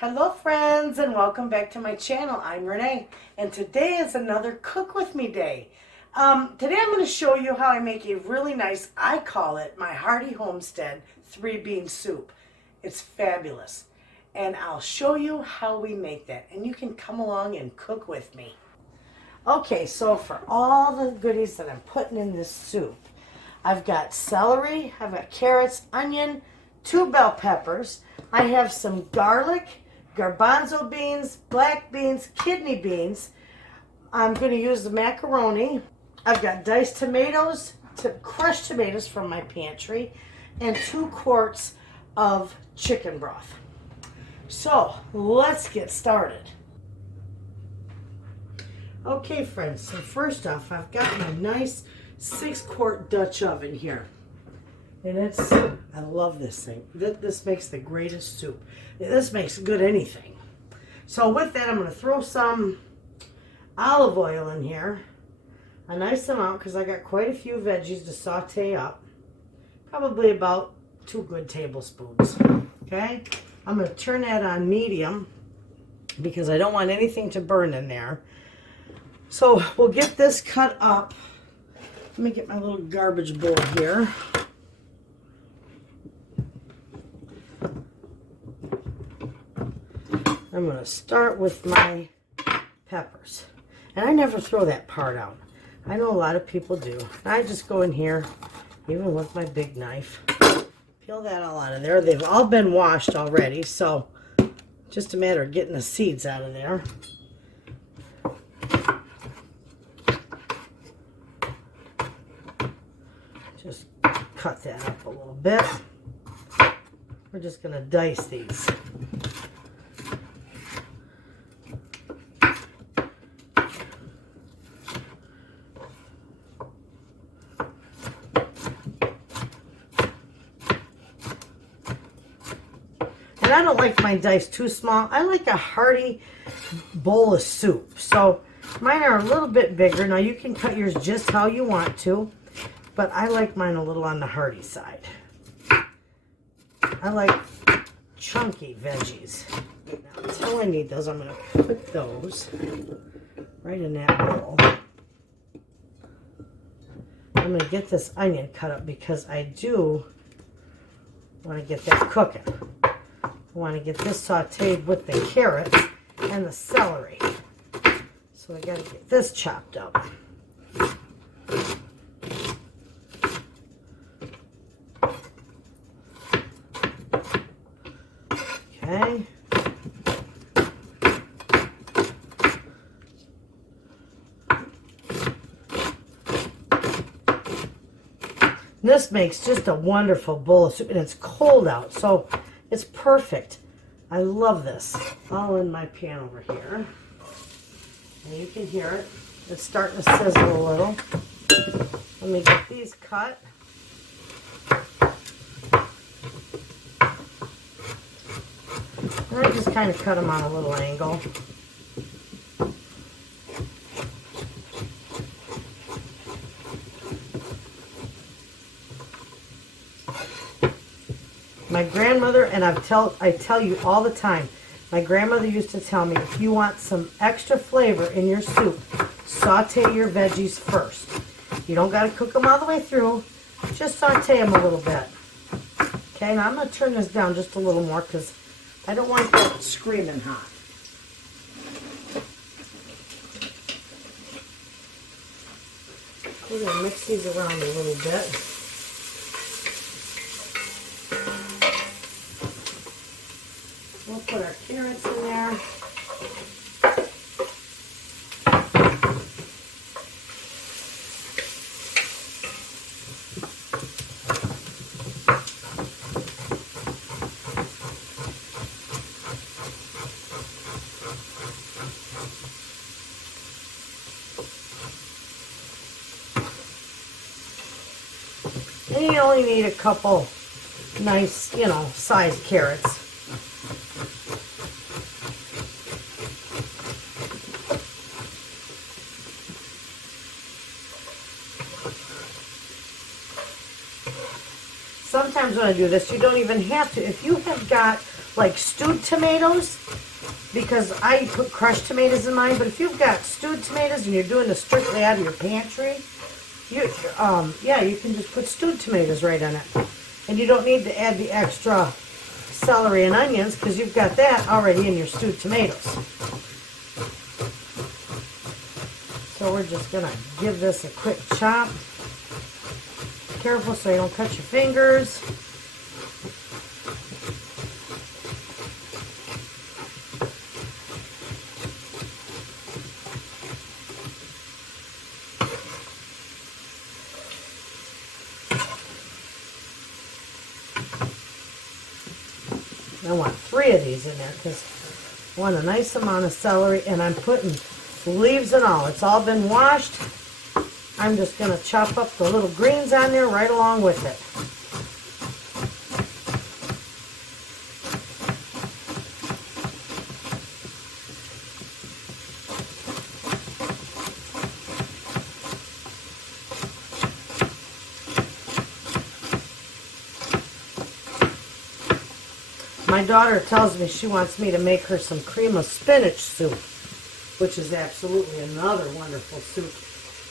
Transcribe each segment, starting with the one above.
Hello friends and welcome back to my channel. I'm Renee and today is another cook with me day. Today I'm going to show you how I make a really nice, I call it my Hearty Homestead 3-bean soup. It's fabulous and I'll show you how we make that and you can come along and cook with me. Okay, so for all the goodies that I'm putting in this soup, I've got celery, I've got carrots, onion, 2 bell peppers, I have some garlic, garbanzo beans, black beans, kidney beans. I'm going to use the macaroni. I've got diced tomatoes, crushed tomatoes from my pantry, and 2 quarts of chicken broth. So let's get started. Okay friends, so first off I've got my nice 6-quart Dutch oven here. And I love this thing. This makes the greatest soup. This makes good anything. So with that, I'm going to throw some olive oil in here. A nice amount because I got quite a few veggies to saute up. Probably about 2 good tablespoons. Okay? I'm going to turn that on medium because I don't want anything to burn in there. So we'll get this cut up. Let me get my little garbage bowl here. I'm going to start with my peppers. And I never throw that part out. I know a lot of people do. I just go in here, even with my big knife, peel that all out of there. They've all been washed already, so just a matter of getting the seeds out of there. Just cut that up a little bit. We're just going to dice these. And I don't like my dice too small. I like a hearty bowl of soup. So mine are a little bit bigger. Now you can cut yours just how you want to, but I like mine a little on the hearty side. I like chunky veggies. Now until I need those, I'm going to put those right in that bowl. I'm going to get this onion cut up because I do want to get that cooking. I want to get this sauteed with the carrots and the celery. So I got to get this chopped up. Okay. This makes just a wonderful bowl of soup, and it's cold out, so it's perfect. I love this. All in my pan over here. And you can hear it. It's starting to sizzle a little. Let me get these cut. And I just kind of cut them on a little angle. My grandmother, and I tell you all the time, my grandmother used to tell me, if you want some extra flavor in your soup, saute your veggies first. You don't got to cook them all the way through. Just saute them a little bit. Okay, now I'm going to turn this down just a little more because I don't want that screaming hot. We're going to mix these around a little bit. We'll put our carrots in there. And you only need a couple nice, sized carrots. Sometimes when I do this, you don't even have to. If you have got like stewed tomatoes, because I put crushed tomatoes in mine. But if you've got stewed tomatoes and you're doing this strictly out of your pantry, yeah, you can just put stewed tomatoes right in it. And you don't need to add the extra celery and onions because you've got that already in your stewed tomatoes. So we're just going to give this a quick chop. Careful so you don't cut your fingers. I want 3 of these in there because I want a nice amount of celery, and I'm putting leaves and all. It's all been washed. I'm just going to chop up the little greens on there right along with it. My daughter tells me she wants me to make her some cream of spinach soup, which is absolutely another wonderful soup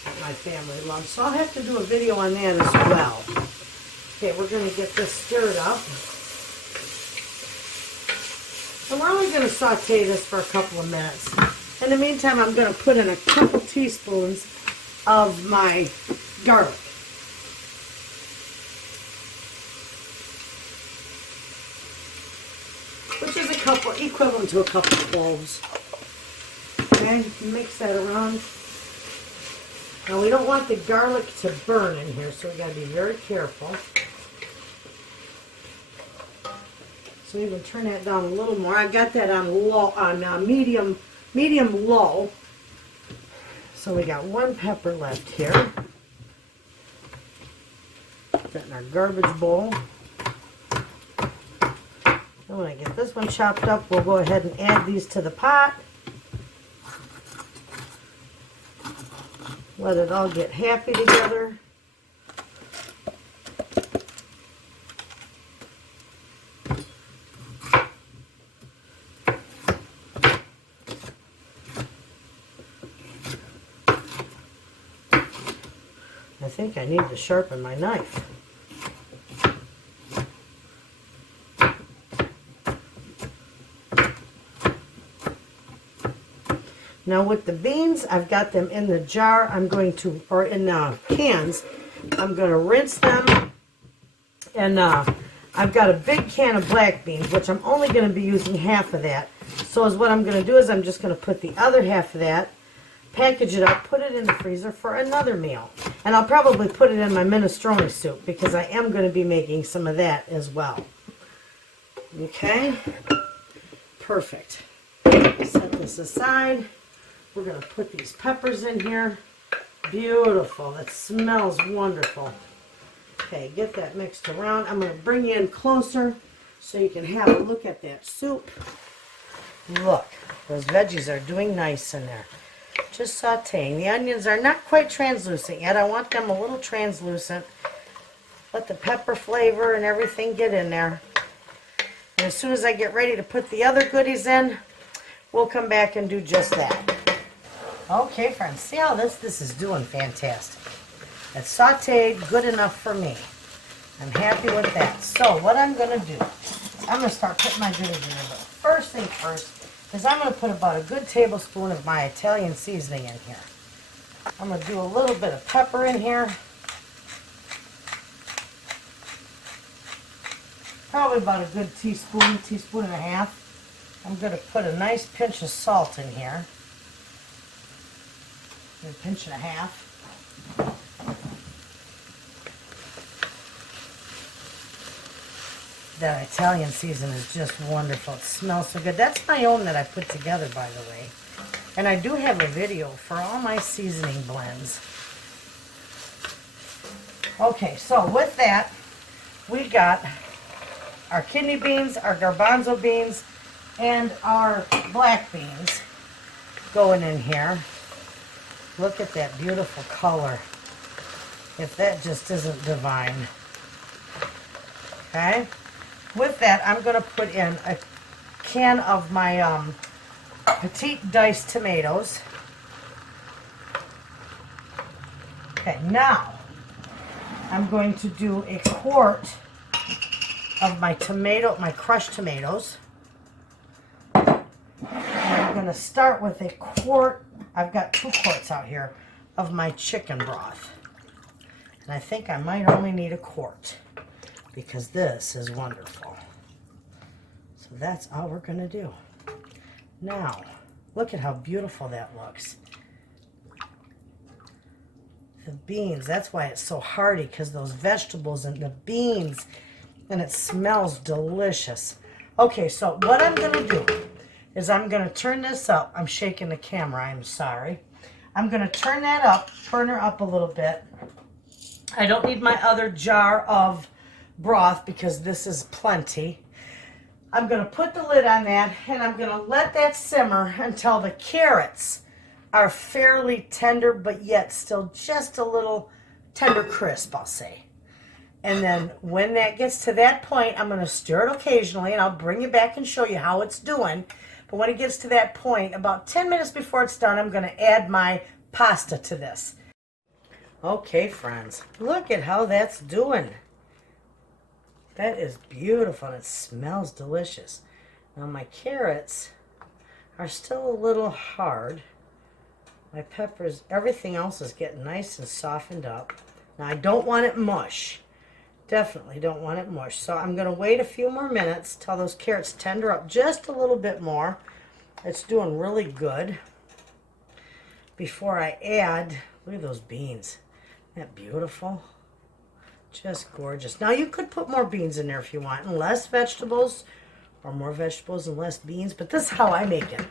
that my family loves. So I'll have to do a video on that as well. Okay, we're going to get this stirred up. And we're only going to saute this for a couple of minutes. In the meantime, I'm going to put in a couple teaspoons of my garlic. Which is equivalent to a couple of cloves. Okay, mix that around. Now we don't want the garlic to burn in here, so we got to be very careful. So you can turn that down a little more. I got that on low, on medium low. So we got 1 pepper left here. Put that in our garbage bowl. And when I get this one chopped up, we'll go ahead and add these to the pot. Let it all get happy together. I think I need to sharpen my knife. Now with the beans, I've got them in the jar. I'm going to, or in cans, I'm going to rinse them. And I've got a big can of black beans, which I'm only going to be using half of that. So what I'm going to do is I'm just going to put the other half of that, package it up, put it in the freezer for another meal. And I'll probably put it in my minestrone soup because I am going to be making some of that as well. Okay, perfect. Set this aside. We're going to put these peppers in here. Beautiful. That smells wonderful. Okay, get that mixed around. I'm going to bring you in closer so you can have a look at that soup. Look, those veggies are doing nice in there. Just sauteing. The onions are not quite translucent yet. I want them a little translucent. Let the pepper flavor and everything get in there. And as soon as I get ready to put the other goodies in, we'll come back and do just that. Okay, friends, see how this is doing fantastic. It's sauteed good enough for me. I'm happy with that. So what I'm going to do, I'm going to start putting my goodies in there. But first thing first is I'm going to put about a good tablespoon of my Italian seasoning in here. I'm going to do a little bit of pepper in here. Probably about a good teaspoon and a half. I'm going to put a nice pinch of salt in here. A pinch and a half. That Italian season is just wonderful. It smells so good. That's my own that I put together, by the way. And I do have a video for all my seasoning blends. Okay, so with that, we got our kidney beans, our garbanzo beans, and our black beans going in here. Look at that beautiful color. If that just isn't divine. Okay? With that, I'm going to put in can of my petite diced tomatoes. Okay, now I'm going to do a quart of my crushed tomatoes. And I'm going to start with a quart. I've got 2 quarts out here of my chicken broth. And I think I might only need a quart because this is wonderful. So that's all we're going to do. Now, look at how beautiful that looks. The beans, that's why it's so hearty, because those vegetables and the beans, and it smells delicious. Okay, so what I'm going to do is I'm going to turn this up. I'm shaking the camera, I'm sorry. I'm going to turn that up, turn her up a little bit. I don't need my other jar of broth because this is plenty. I'm going to put the lid on that, and I'm going to let that simmer until the carrots are fairly tender, but yet still just a little tender crisp, I'll say. And then when that gets to that point, I'm going to stir it occasionally, and I'll bring you back and show you how it's doing. But when it gets to that point, about 10 minutes before it's done, I'm going to add my pasta to this. Okay, friends, look at how that's doing. That is beautiful, and it smells delicious. Now my carrots are still a little hard. My peppers, everything else is getting nice and softened up. Now I don't want it mush. Definitely don't want it mush. So I'm going to wait a few more minutes till those carrots tender up just a little bit more. It's doing really good. Before I add, look at those beans. Isn't that beautiful? Just gorgeous. Now you could put more beans in there if you want, and less vegetables, or more vegetables and less beans, but this is how I make it,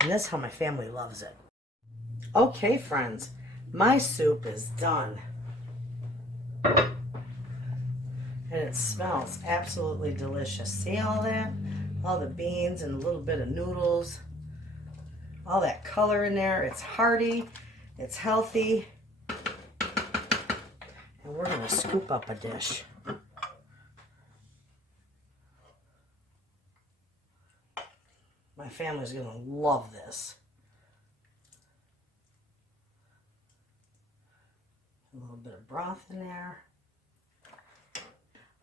and this is how my family loves it. Okay, friends, my soup is done. And it smells absolutely delicious. See all that? All the beans and a little bit of noodles. All that color in there. It's hearty. It's healthy. And we're going to scoop up a dish. My family's going to love this. A little bit of broth in there.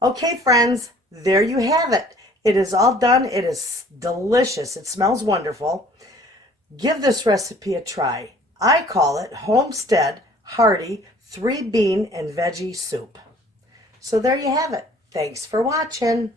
Okay, friends, there you have it. It is all done. It is delicious. It smells wonderful. Give this recipe a try. I call it Homestead Hearty 3-bean and veggie soup. So there you have it. Thanks for watching.